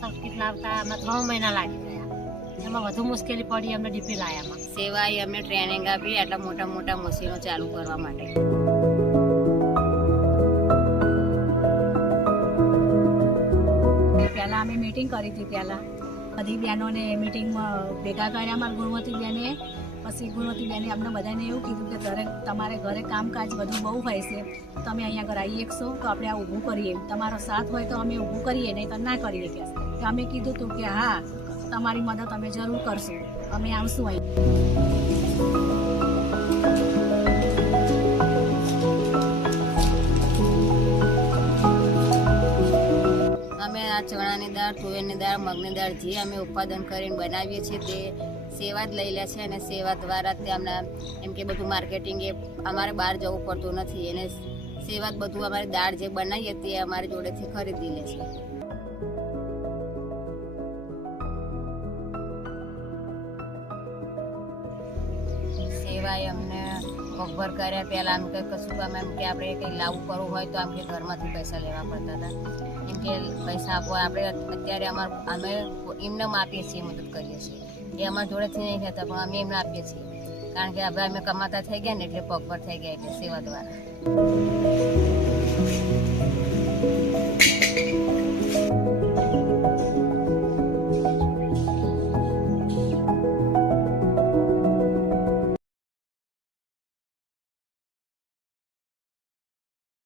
Circuit લાવતા આમાં 3 મહિના લાગી ગયા. એમાં વધુ મુશ્કેલી પડી અમને ડીપી લાયામાં. સેવાએ અમને ટ્રેનિંગ આપી આટલા મોટા મોટા મશીનો ચાલુ કરવા માટે. પહેલાં અમે મિટિંગ કરી હતી. પહેલાં બધી બહેનોને મિટિંગમાં ભેગા કર્યા. અમારા ગુણવતી બેને, પછી ગુણવતી બેને અમને બધાને એવું કીધું કે તમારે ઘરે કામકાજ બધું બહુ હોય છે, તમે અહીંયા આગળ આવી શકશો તો આપણે આ ઊભું કરીએ, તમારો સાથ હોય તો અમે ઊભું કરીએ, નહીં તો ના કરીએ. કે અમે કીધું હતું કે હા, તમારી મદદ અમે જરૂર કરશું, અમે આવશું અહીં. અમે આ ચણાની દાળ, તુવેરની દાળ, મગની દાળ જે અમે ઉત્પાદન કરીને બનાવીએ છીએ તે સેવા જ લઈ લે છે અને સેવા દ્વારા તેમના એમ કે બધું માર્કેટિંગ એ અમારે બહાર જવું પડતું નથી. એને સેવા જ બધું અમારી દાળ જે બનાવીએ તે અમારી જોડેથી ખરીદી લે છે. સેવાએ અમને પગભર કર્યા. પહેલાં આમ કંઈ કશું કામ એમ કે આપણે કંઈ લાવવું કરવું હોય તો આમ કે ઘરમાંથી પૈસા લેવા પડતા હતા. એમ કે પૈસા આપો આપણે અત્યારે અમે એમને આપીએ છીએ, મદદ કરીએ છીએ. એ અમારા જોડેથી નહીં થતા પણ અમે એમને આપીએ છીએ, કારણ કે હવે અમે કમાતા થઈ ગયા ને એટલે પગભર થઈ ગયા એટલે સેવા દ્વારા.